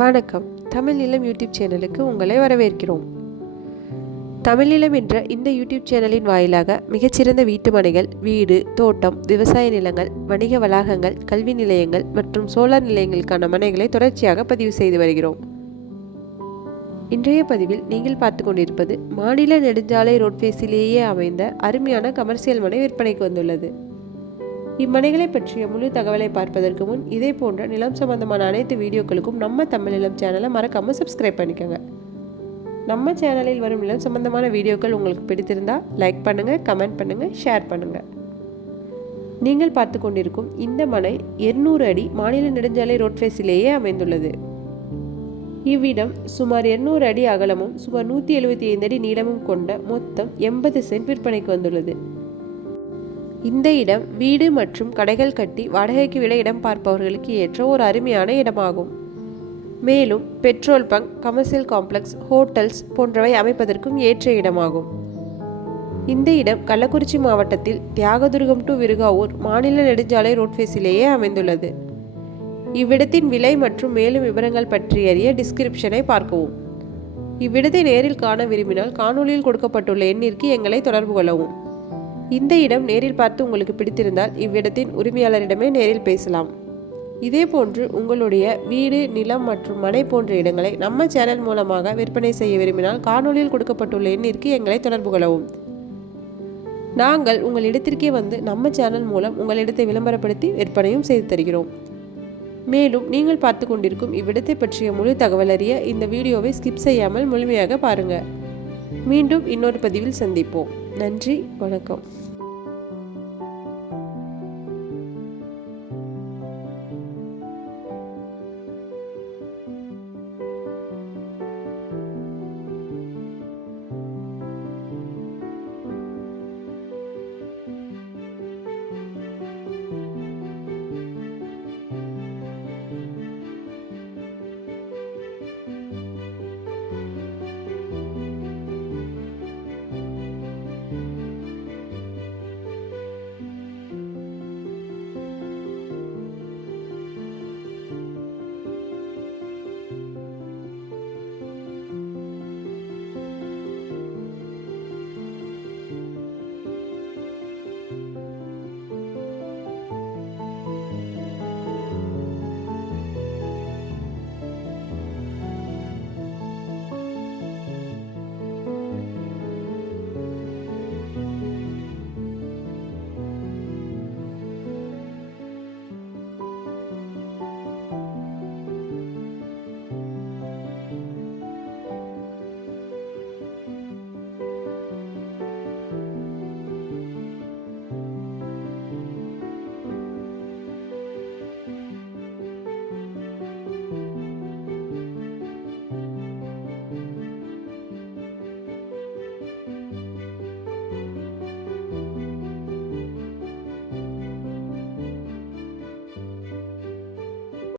வணக்கம். தமிழ் நிலம் யூடியூப் சேனலுக்கு உங்களை வரவேற்கிறோம். தமிழ் நிலம் என்ற இந்த யூடியூப் சேனலின் வாயிலாக மிகச்சிறந்த வீட்டு மனைகள், வீடு, தோட்டம், விவசாய நிலங்கள், வணிக வளாகங்கள், கல்வி நிலையங்கள் மற்றும் சோலார் நிலையங்களுக்கான மனைகளை தொடர்ச்சியாக பதிவு செய்து வருகிறோம். இன்றைய பதிவில் நீங்கள் பார்த்து கொண்டிருப்பது மாநில நெடுஞ்சாலை ரோட்ஃபேஸிலேயே அமைந்த அருமையான கமர்ஷியல் மனை விற்பனைக்கு வந்துள்ளது. இம்மனைகளை பற்றிய முழு தகவலை பார்ப்பதற்கு முன் இதே போன்ற நிலம் சம்பந்தமான அனைத்து வீடியோக்களுக்கும் நம்ம தமிழ் நிலம் சேனலை மறக்காமல் சப்ஸ்கிரைப் பண்ணிக்கோங்க. நம்ம சேனலில் வரும் நிலம் சம்பந்தமான வீடியோக்கள் உங்களுக்கு பிடித்திருந்தால் லைக் பண்ணுங்கள், கமெண்ட் பண்ணுங்கள், ஷேர் பண்ணுங்கள். நீங்கள் பார்த்து கொண்டிருக்கும் இந்த மனை 200 அடி மாநில நெடுஞ்சாலை ரோட்ஃபேஸிலேயே அமைந்துள்ளது. இவ்விடம் சுமார் 200 அடி அகலமும் சுமார் 175 அடி நீளமும் கொண்ட மொத்தம் 80 சென்ட் விற்பனைக்கு வந்துள்ளது. இந்த இடம் வீடு மற்றும் கடைகள் கட்டி வாடகைக்கு விட இடம் பார்ப்பவர்களுக்கு ஏற்ற ஒரு அருமையான இடமாகும். மேலும் petrol bunk, commercial complex, hotels போன்றவை அமைப்பதற்கும் ஏற்ற இடமாகும். இந்த இடம் கள்ளக்குறிச்சி மாவட்டத்தில் தியாகதுர்கம் டு விருகாவூர் மாநில நெடுஞ்சாலை ரோட்ஃபேஸிலேயே அமைந்துள்ளது. இவ்விடத்தின் விலை மற்றும் மேலும் விவரங்கள் பற்றி அறிய டிஸ்கிரிப்ஷனை பார்க்கவும். இவ்விடத்தை நேரில் காண விரும்பினால் காணொலியில் கொடுக்கப்பட்டுள்ள எண்ணிற்கு எங்களை தொடர்பு கொள்ளவும். இந்த இடம் நேரில் பார்த்து உங்களுக்கு பிடித்திருந்தால் இவ்விடத்தின் உரிமையாளரிடமே நேரில் பேசலாம். இதேபோன்று உங்களுடைய வீடு, நிலம் மற்றும் மனை போன்ற இடங்களை நம்ம சேனல் மூலமாக விற்பனை செய்ய விரும்பினால் காணொலியில் கொடுக்கப்பட்டுள்ள எண்ணிற்கு எங்களை தொடர்பு கொள்ளவும். நாங்கள் உங்கள் இடத்திற்கே வந்து நம்ம சேனல் மூலம் உங்கள் இடத்தை விளம்பரப்படுத்தி விற்பனையும் செய்து தருகிறோம். மேலும் நீங்கள் பார்த்து கொண்டிருக்கும் இவ்விடத்தை பற்றிய முழு தகவல் அறிய இந்த வீடியோவை ஸ்கிப் செய்யாமல் முழுமையாக பாருங்கள். மீண்டும் இன்னொரு பதிவில் சந்திப்போம். நன்றி, வணக்கம்.